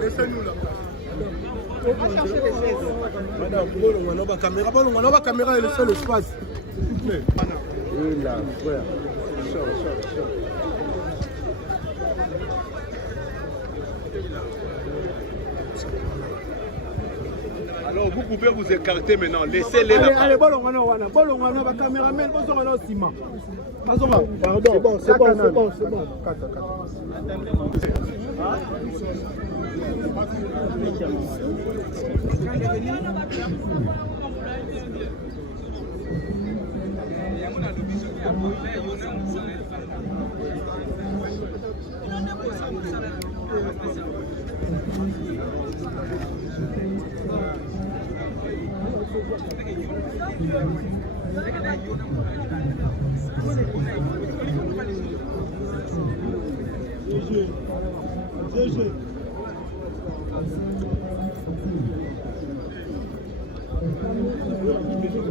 Laissez-nous là. Madame, on a la caméra et le seul espace. S'il vous plaît. Et là, frère. Sors. Alors vous pouvez vous écarter maintenant, laissez-les là. Allez, bolongwana, la caméraman, bolongwana au ciment. Pardon, c'est bon.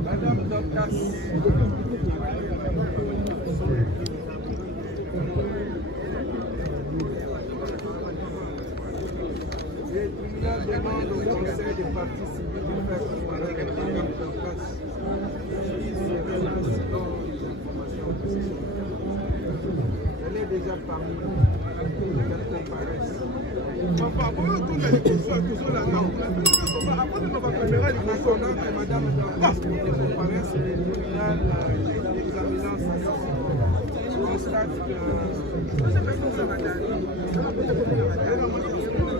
Madame Docas. La demande au Conseil des partis civils de faire comparaître Madame Docas. Elle est déjà parmi nous. Elle comparaisse. Madame Docas comparaisse le tribunal examinant sa situation. Constate que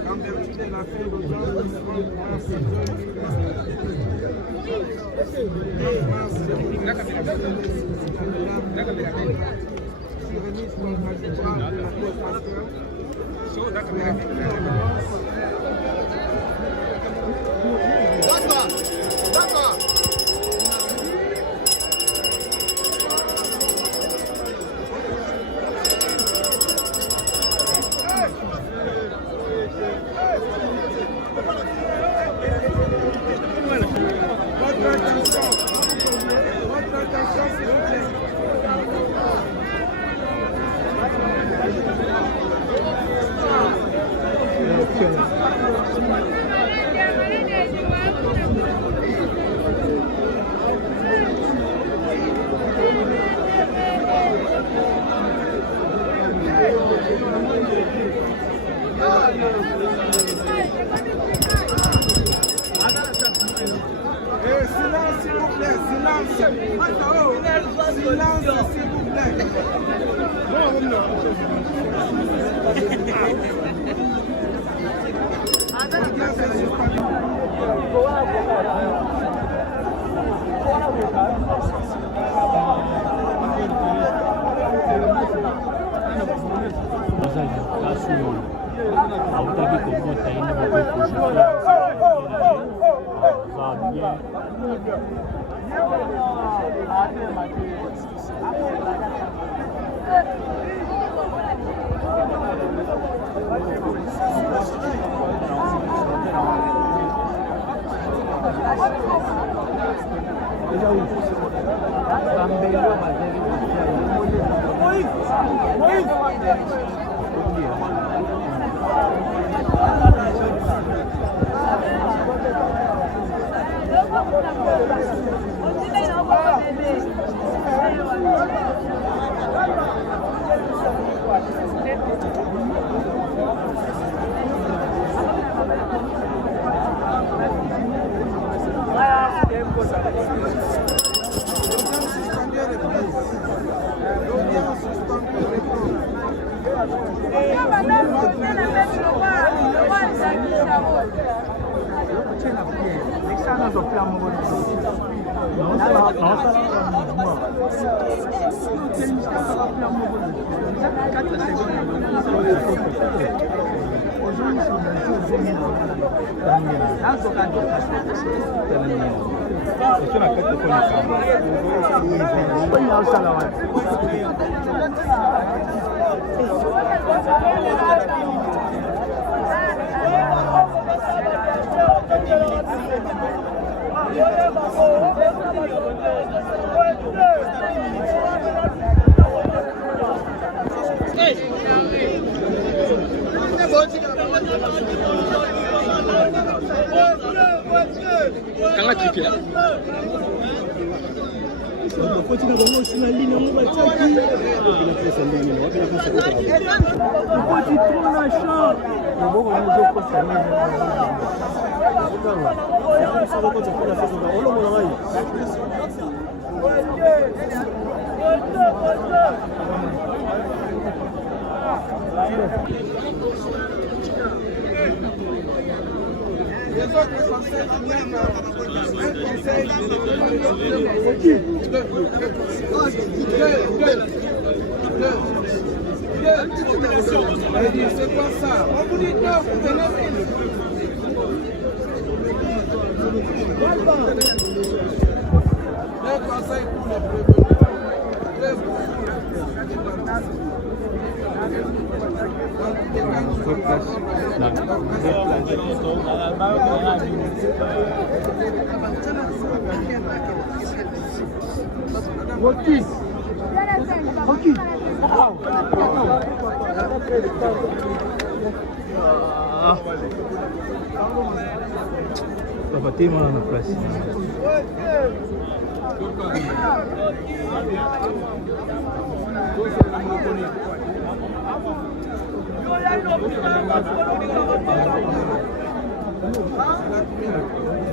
en vertu de l'affaire d'aujourd'hui, remise contradictoire de la Cour pastorale. Kanga ticket. Les autres conseils viennent un conseil c'est quoi ça? On vous dit non, vous venez les conseils pour les Fatima na place.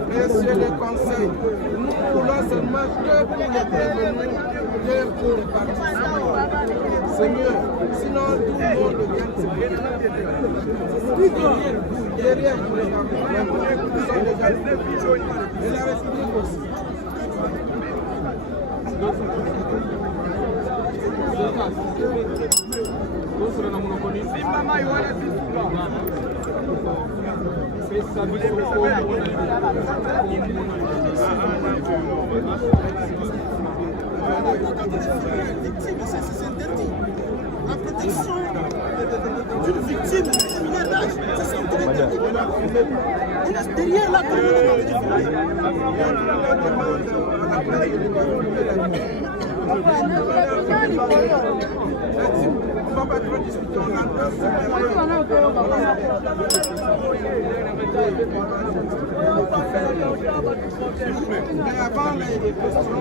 Messieurs les conseils, nous voulons seulement que pour les prévenus, que pour les participants. C'est mieux, sinon tout le monde vient se derrière nous les participants, nous sommes déjà et la République aussi. C'est interdit. La protection d'une victime de minage, c'est interdit. On est derrière la communauté. On va pas trop discuter, on a peur. Mais avant les questions,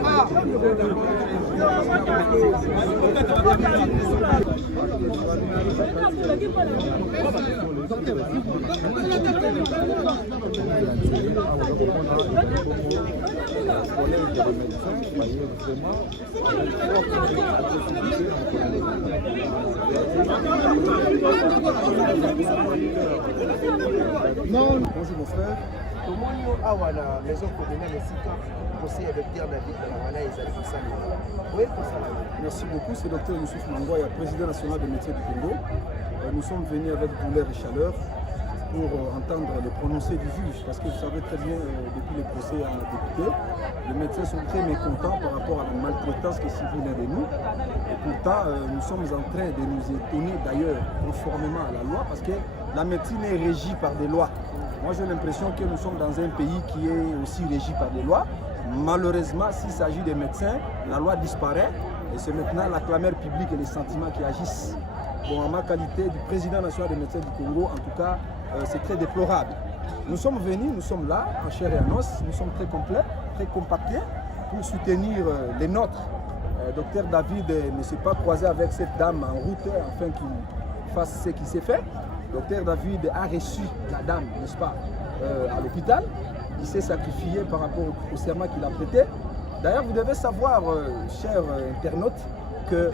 Non, bonjour mon frère. Awa na maison coloniale esika conseiller docteur David Balabala ezali kosalela. Oui, kosalela. Merci beaucoup, c'est Dr Youssouf Mangoya, président national des médecins du Congo. Nous sommes venus avec douleur et chaleur pour entendre le prononcé du juge, parce que vous savez très bien, depuis le procès à député, les médecins sont très mécontents par rapport à la maltraitance qui subit l'un de nous. Et pourtant, nous sommes en train de nous étonner d'ailleurs conformément à la loi, parce que la médecine est régie par des lois. Moi j'ai l'impression que nous sommes dans un pays qui est aussi régi par des lois. Malheureusement, s'il s'agit des médecins, la loi disparaît et c'est maintenant la clameur publique et les sentiments qui agissent. Bon, en ma qualité du président national des médecins du Congo, en tout cas, c'est très déplorable. Nous sommes venus, nous sommes là, en chair et en os, nous sommes très complets, très compactés pour soutenir les nôtres. Docteur David ne s'est pas croisé avec cette dame en route afin qu'il fasse ce qui s'est fait. Docteur David a reçu la dame, n'est-ce pas, à l'hôpital. Il s'est sacrifié par rapport au serment qu'il a prêté. D'ailleurs, vous devez savoir, chers internautes, que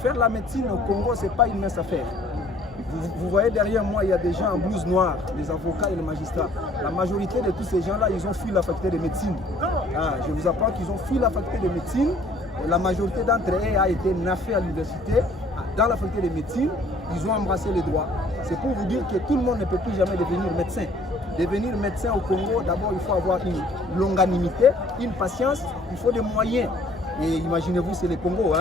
faire la médecine au Congo, ce n'est pas une mince affaire. Vous voyez derrière moi, il y a des gens en blouse noire, les avocats et les magistrats. La majorité de tous ces gens-là, ils ont fui la faculté de médecine. Je vous apprends qu'ils ont fui la faculté de médecine. La majorité d'entre eux a été naffée à l'université. Dans la faculté de médecine, ils ont embrassé les droits. C'est pour vous dire que tout le monde ne peut plus jamais devenir médecin. Devenir médecin au Congo, d'abord il faut avoir une longanimité, une patience, il faut des moyens. Et imaginez-vous, c'est le Congo.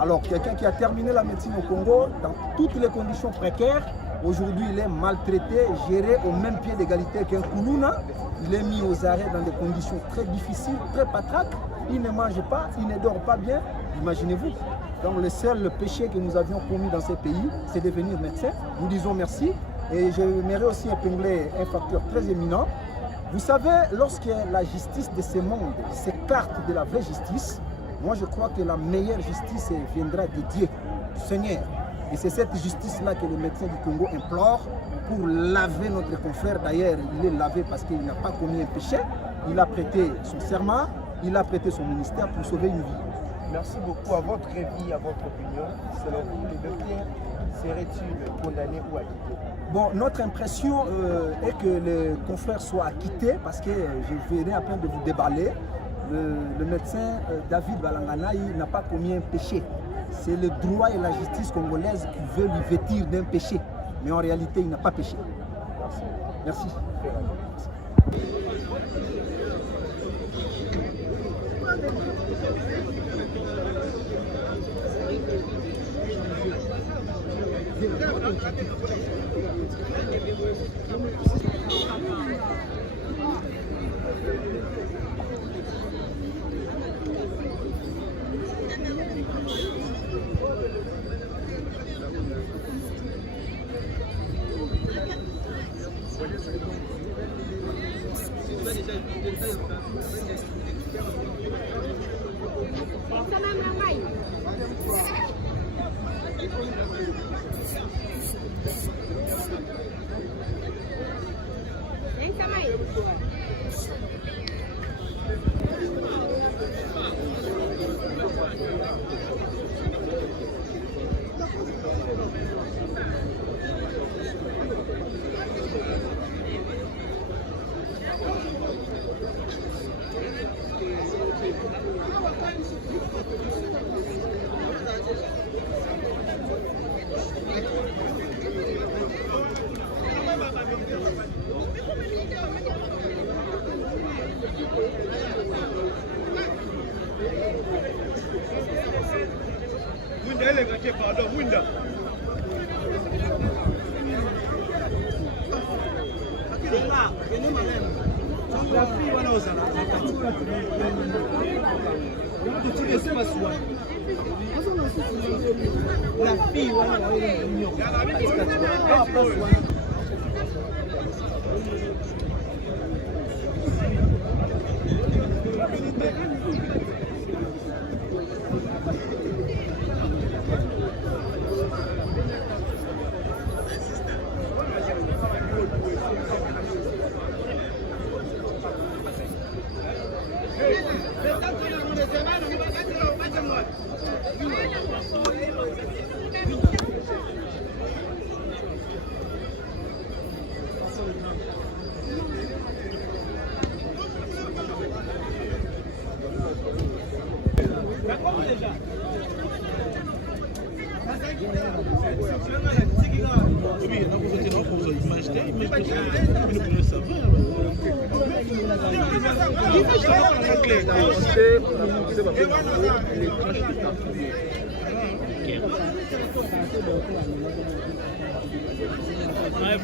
Alors quelqu'un qui a terminé la médecine au Congo, dans toutes les conditions précaires, aujourd'hui il est maltraité, géré au même pied d'égalité qu'un Koulouna. Il est mis aux arrêts dans des conditions très difficiles, très patraques. Il ne mange pas, il ne dort pas bien. Imaginez-vous. Donc le seul péché que nous avions commis dans ces pays, c'est devenir médecin. Nous disons merci Et j'aimerais aussi épingler un facteur très éminent. Vous savez, lorsque la justice de ce monde s'écarte de la vraie justice, moi je crois que la meilleure justice viendra de Dieu, du Seigneur. Et c'est cette justice-là que le médecin du Congo implore pour laver notre confrère. D'ailleurs, il est lavé parce qu'il n'a pas commis un péché. Il a prêté son serment, il a prêté son ministère pour sauver une vie. Merci beaucoup. À votre avis, à votre opinion, selon vous, le docteur serait-il condamné ou acquitté? Bon, notre impression est que le confrère soit acquitté parce que je venais à peine de vous déballer. Le médecin David Balangana n'a pas commis un péché. C'est le droit et la justice congolaise qui veut lui vêtir d'un péché. Mais en réalité, il n'a pas péché. Merci.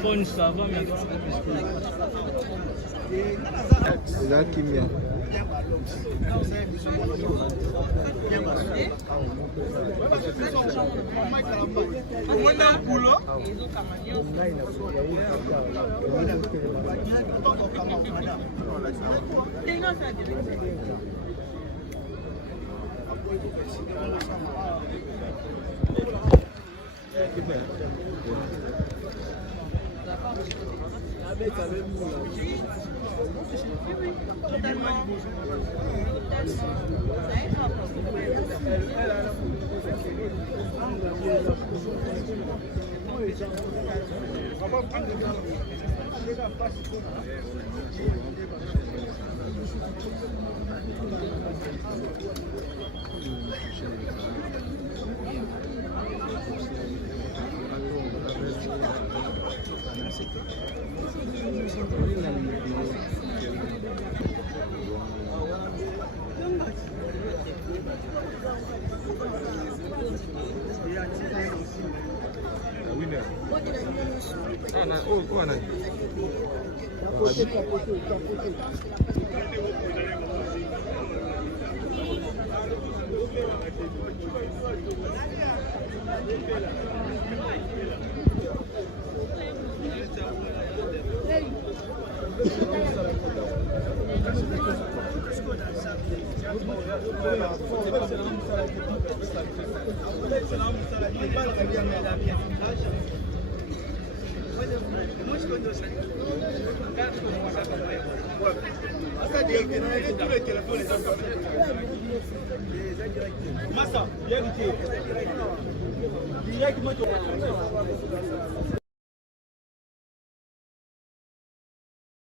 iPhone, ça va, mais là, Kimia. Massa,